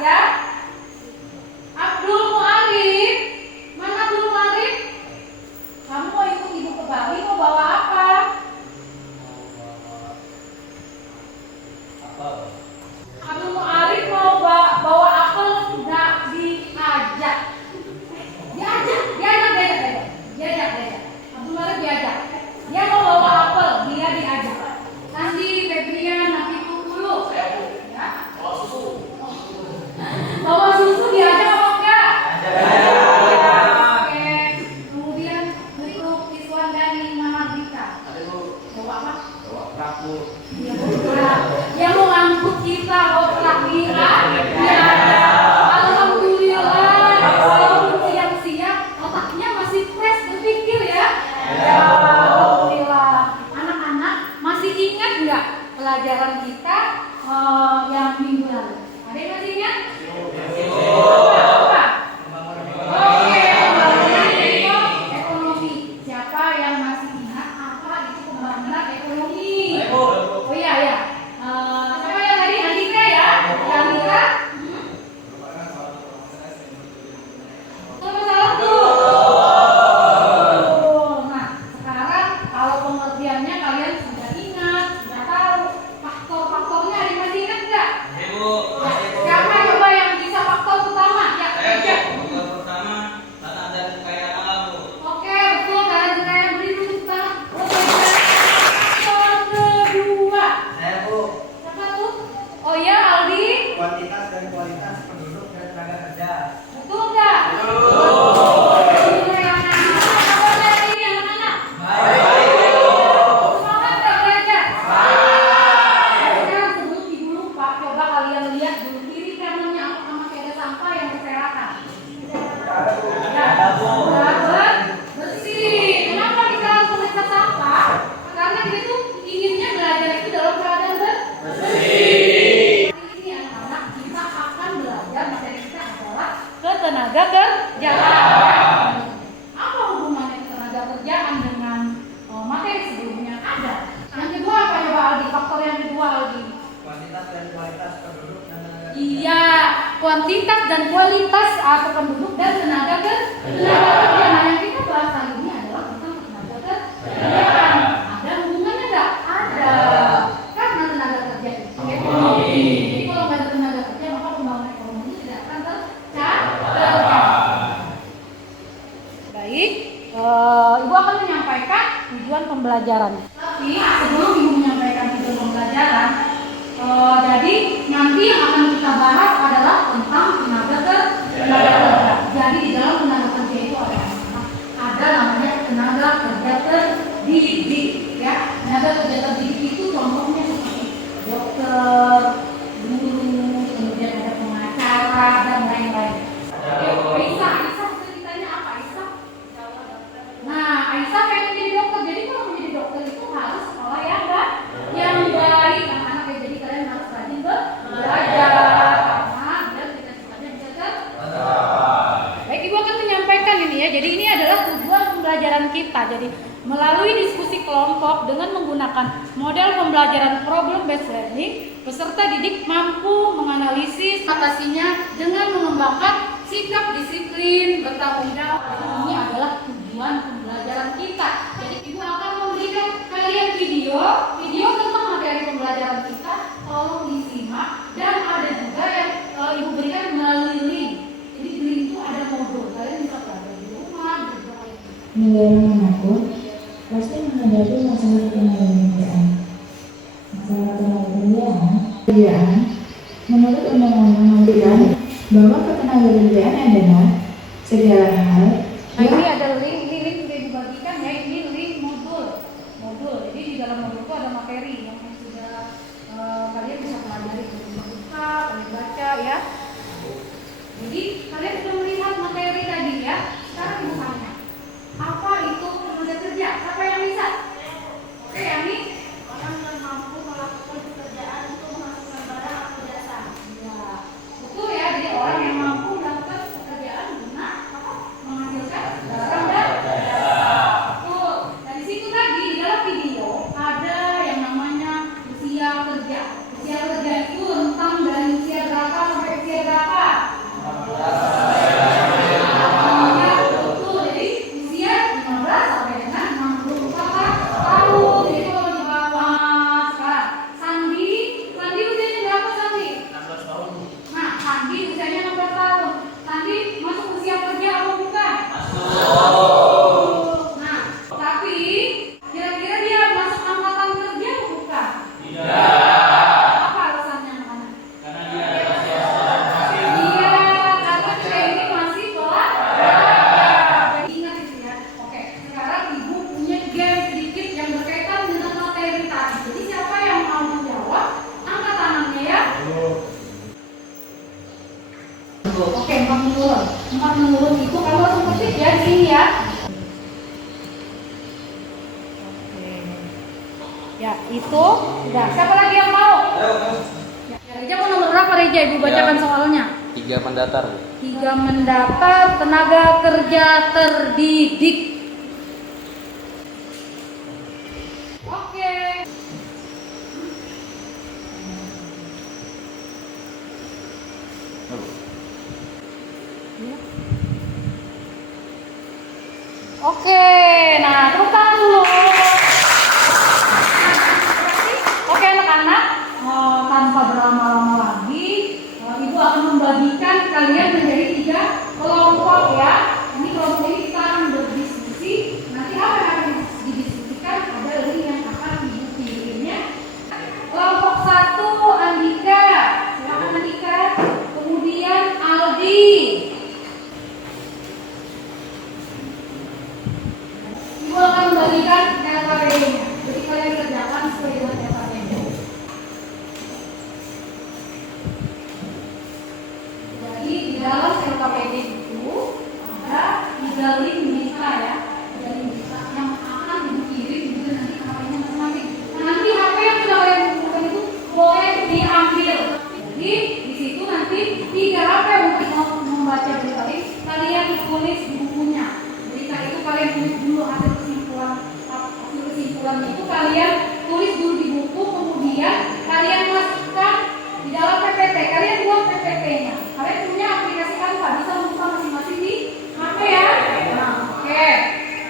ya. Abdul Muarif, mana Abdul Muarif? Kamu mau ikut ibu ke Bali, mau bawa apa? Abdul Muarif mau bawa apel, nggak diajak. Diajak. Abdul Muarif diajak. Dia mau bawa apel, dia diajak. Nanti Febrian, nanti dulu. Ya. Bawa susu diajak apa enggak? Oke. Kemudian berikut Iswan dan Mama Dika. Bawa apa? Bawa perahu. Dia mau ngangkut kita, oprak Mira. Ya. Alhamdulillah. Walaupun siang-siang, otaknya masih fresh berpikir ya. Ya. Alhamdulillah. Anak-anak masih ingat nggak pelajaran kita yang minggu lalu? Ada yang masih ingat? Apa? Oke, ekonomi. Siapa yang masih ingat apa itu pembangunan ekonomi? Oh iya ya. Siapa yang tadi? Andika ya? Andika? Salah tuh. Nah, sekarang kalau pengertiannya kalian sudah ingat, sudah tahu. Faktor-faktornya ada yang masih ingat nggak? Siapa coba yang bisa faktor pertama? Ya, kerja. Faktor pertama, tanah dan kekayaan alam. Oke, betul. Kalian saya beri dulu tanah. Faktor kedua. Saya Bu, Siapa tuh? Oh iya, Aldi. kuantitas dan kualitas penduduk dan tenaga kerja. Betul nggak? Ini yang apa tadi anak-anak? Semangat nggak belajar? Sekarang sebelum ibu lupa, coba kalian lihat dulu kiri kanannya apakah masih ada sampah yang berserakan? Ya, bersih. Kenapa kita harus memeriksa sampah? Karena kita tuh inginnya belajar itu dalam keadaan bersih. Ini anak-anak, kita akan belajar materi kita adalah ketenaga kerjaan. Apa hubungannya ketenaga kerjaan dengan materi sebelumnya? Ada. Yang kedua apa ya Pak Aldi? Faktor yang kedua Aldi. Kuantitas dan kualitas penduduk dan tenaga kerja. Iya, kuantitas dan kualitas atau penduduk dan tenaga kerja. Nah, yang kita bahas kali ini adalah tentang tenaga kerjaan. Ada hubungannya nggak? Ada. Karena tenaga kerja itu ekonomi. Jadi kalau nggak ada tenaga kerja, maka pembangunan ekonomi tidak akan tercapai. Baik, Ibu akan menyampaikan tujuan pembelajaran. Tapi sebelum Ibu menyampaikan tujuan pembelajaran, jadi nanti yang akan kita bahas adalah tentang tenaga kerja. Jadi di dalam tenaga kerja itu ada namanya tenaga kerja terdidik, ya. Tenaga kerja terdidik itu contohnya seperti dokter, guru, kemudian ada pengacara dan lain-lain. Aisyah ceritanya apa Aisyah? Nah, Aisyah pengen jadi dokter. Jadi kalau menjadi dokter itu harus sekolah yang baik. Anak-anak ya, jadi kalian harus rajin belajar karena biar cita-citanya bisa tercapai. Baik, Ibu akan menyampaikan ini ya. Jadi ini adalah tujuan pembelajaran kita. Jadi melalui diskusi kelompok dengan menggunakan model pembelajaran problem based learning, peserta didik mampu menganalisis atasinya dengan mengembangkan sikap disiplin, bertanggung jawab. Ini adalah tujuan pembelajaran kita. Jadi Ibu akan memberikan kalian video tentang materi pembelajaran kita. Tolong disimak dan ada juga yang Ibu berikan melalui link. Jadi link itu ada modul. Kalian bisa belajar di rumah, di rumah. Negara manapun pasti menghadapi masalah ketenagakerjaan. Masalah ketenagakerjaan menurut Undang-Undang Nomor bahwa ketenagakerjaan adalah segala hal. Nah, ini ada link sudah dibagikan ya. Ini link modul. Jadi di dalam modul itu ada materi yang sudah kalian bisa pelajari, buka, kalian baca ya. Jadi kalian sudah melihat materi tadi ya. Sekarang Ibu tanya, apa itu tenaga kerja? Siapa yang bisa? Oke, Yani. Orang yang mampu melakukan pekerjaan untuk menghasilkan barang atau jasa. Ya, betul ya. Jadi orang yang mampu melakukan pekerjaan guna menghasilkan barang menurun. Tempat menurun itu kamu langsung ketik ya di sini ya. Oke. Ya itu udah. Siapa lagi yang mau? Ya, Reja mau nomor berapa Reja? Ibu bacakan soalnya. 3 mendatar. 3 mendaftar tenaga kerja terdidik. Oke. Oke, nah tepuk tangan dulu. Oke anak-anak, tanpa berlama-lama lagi, Ibu akan membagikan kalian menjadi 3 kelompok ya. Ini kelompok ini kita akan berdiskusi. Nanti apa yang akan didiskusikan ada link yang akan Ibu pilihnya. Kelompok 1 Andika, silakan Andika. Kemudian Aldi. Ibu akan membagikan LKPD-nya. Jadi kalian kerjakan sesuai dengan LKPD. Jadi di dalam LKPD itu ada 3 link bisa ya, 3 link bisa yang akan dikirim juga nanti ke HP-nya masing-masing. Nah, nanti HP yang sudah kalian kumpulkan itu boleh diambil. Jadi di situ nanti 3 HP untuk membaca berita ini kalian tulis di bukunya. Berita itu kalian tulis dulu hasil kesimpulannya itu kalian tulis dulu di buku, kemudian kalian masukkan di dalam PPT. Kalian buat PPT-nya. Kalian punya aplikasi Canva, bisa membuka masing-masing di HP ya. Nah, oke.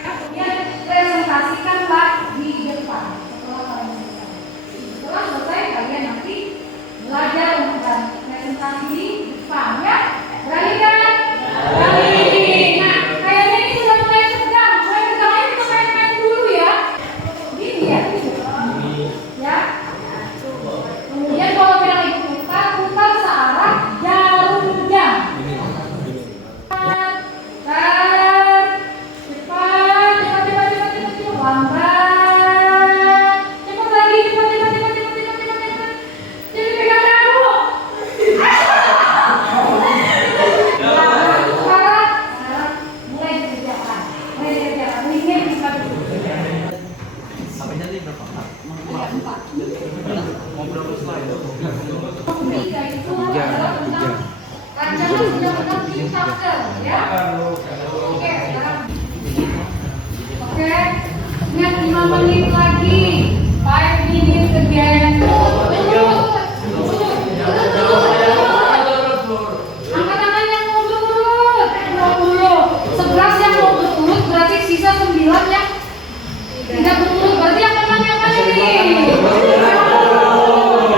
Kemudian presentasikanlah di depan setelah kalian selesai. Setelah selesai kalian nanti belajar untuk presentasi di depan ya. Berani kan? Berani. Nah, kayaknya ini sudah mulai tegang. Mulai tegang aja kita main-main dulu ya. Gini ya. Ya. Kemudian kalau kita ikut putar searah jarum jam. Cepat, lambat. Cepat lagi, cepat. Jadi pegang tangan dulu. Sekarang mulai dikerjakan. Linknya bisa dulu. HP-nya tadi berapa? Iya, 4. Mau berapa slide? Ketiga itu adalah tentang rancangan undang-undang ciptaker ya. Oke, sekarang. Oke, ingat 5 menit lagi. 5 minutes again. Angkat tangan yang mau berturut. 11 yang mau berturut berarti sisa 9 yang tidak berturut. Berarti yang menang yang mana nih?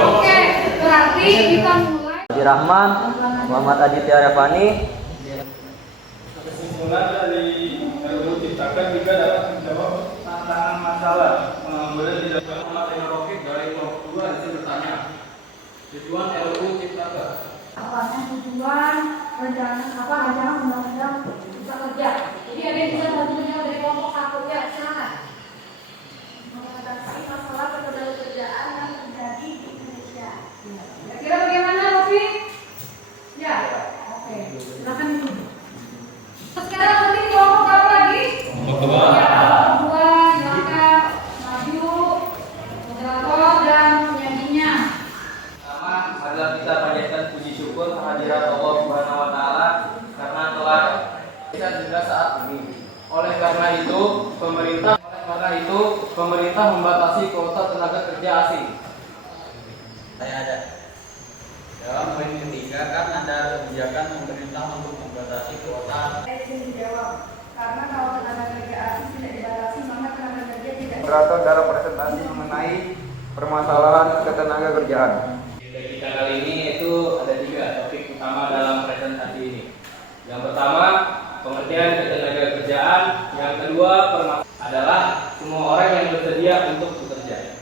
Oke, berarti kita mulai. Haji Rahman, Muhammad Aditya Rafani. Kesimpulan dari RUU Ciptaker juga dapat menjawab tantangan masalah pengangguran di dalam Muhammad Teknologi dari kelompok 2 di sini bertanya tujuan RUU Ciptaker. Apanya tujuan rancangan undang-undang cipta kerja. Jadi ada yang bisa bantu menjawab dari kelompok 1 ya, silakan. mengatasi masalah ketenagakerjaan yang terjadi di Indonesia. Kira-kira bagaimana, Rofi? Ya, oke. Silakan dulu. Sekarang nanti kelompok berapa lagi? Kelompok 2. Ya, kelompok 2, silakan maju, moderator dan penyanyinya. Pertama adalah kita panjatkan puji syukur kehadirat Allah Subhanahu wa taala karena telah kita juga saat ini. Oleh karena itu, pemerintah membatasi kuota tenaga kerja asing. Saya ada. Dalam poin ketiga kan ada kebijakan pemerintah untuk membatasi kuota. Saya ingin menjawab, karena kalau tenaga kerja asing tidak dibatasi, maka tenaga kerja tidak. Moderator dalam presentasi mengenai permasalahan ketenaga kerjaan. Kita kali ini itu ada 3 topik utama dalam presentasi ini. Yang pertama, pengertian ketenaga kerjaan. Yang kedua, adalah semua orang yang bersedia untuk bekerja.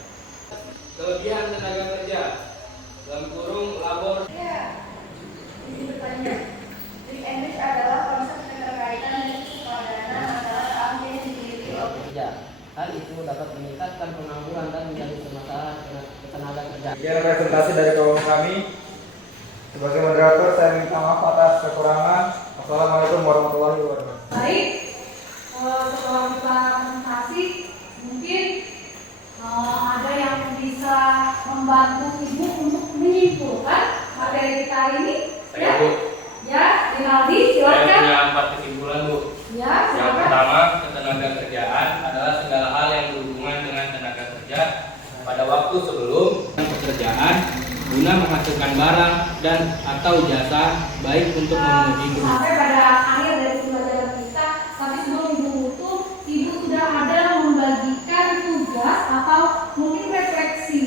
Kelebihan tenaga kerja dalam kurung labor. Ya, ini bertanya. Trik English adalah konsep keterkaitan dan kesepakatan antara ahli yang dimiliki oleh kerja. Hal itu dapat meningkatkan pengangguran dan menjadi permasalahan ketenaga kerja. Sekian presentasi dari kawan kami. Sebagai moderator, saya minta maaf atas kekurangan. Assalamualaikum warahmatullahi wabarakatuh. Baik, setelah kita presentasi, mungkin ada yang bisa membantu Ibu untuk menyimpulkan materi kita hari ini. Saya Bu. Ya, Rinaldi, Saya silakan. punya 4 kesimpulan Bu. Ya, Yang silakan. pertama, ketenaga kerjaan adalah segala hal yang berhubungan dengan tenaga kerja pada waktu sebelum pekerjaan guna menghasilkan barang dan atau jasa baik untuk memenuhi kebutuhan. Sampai pada akhir dari pembelajaran kita, tapi sebelum Ibu tutup, Ibu sudah ada membagikan tugas atau mungkin refleksi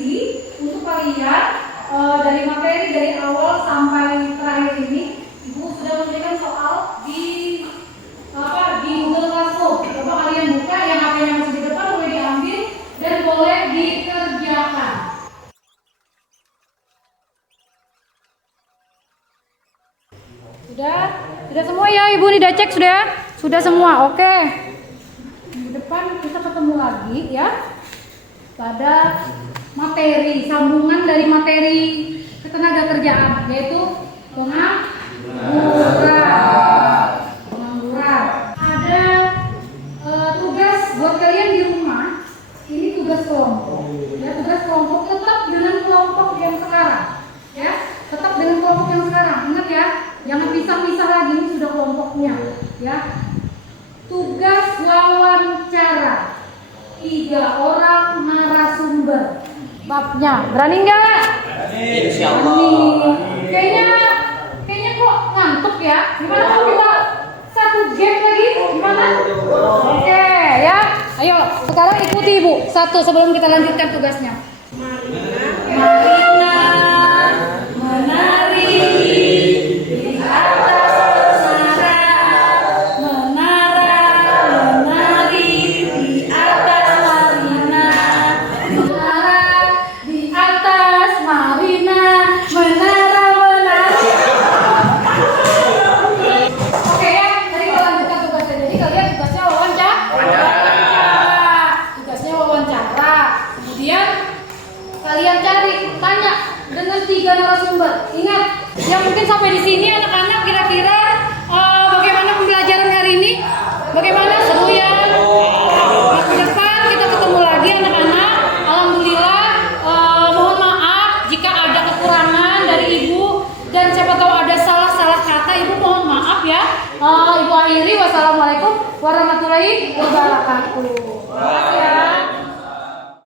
untuk kalian dari materi dari awal sampai terakhir ini. Ibu sudah memberikan soal di Google Classroom. Coba kalian buka, yang HP-nya masih di depan boleh diambil dan boleh dikerjakan. Sudah semua ya Ibu, nih udah cek sudah semua, oke. Di depan kita ketemu lagi ya pada materi, sambungan dari materi ketenaga kerjaan, yaitu pengangguran. Ada tugas buat kalian di rumah, ini tugas kelompok. Ya, tugas kelompok tetap dengan kelompok yang sekarang, ya, tetap dengan kelompok yang sekarang. Ingat ya, jangan pisah-pisah lagi, ini sudah kelompoknya, ya. Tugas wawancara 3 orang narasumber. Babnya, berani nggak? Berani. Kayaknya kok ngantuk ya? Gimana kalau kita satu game lagi? Gimana? Oke ya. Ayo, sekarang ikuti Ibu. Satu sebelum kita lanjutkan tugasnya. Marina menari di atas menara menari di atas Marina. Di atas Marina menara menari. Oke ya, tadi kita lanjutkan tugasnya. Jadi kalian tugasnya wawancara. Kemudian kalian tanya dengan 3 narasumber. Ingat, yang mungkin sampai di sini anak-anak kira-kira bagaimana pembelajaran hari ini? Bagaimana, seru ya? Minggu depan kita ketemu lagi anak-anak. Alhamdulillah, mohon maaf jika ada kekurangan dari Ibu dan siapa tahu ada salah-salah kata, Ibu mohon maaf ya. Ibu akhiri, wassalamualaikum warahmatullahi wabarakatuh. Terima kasih ya.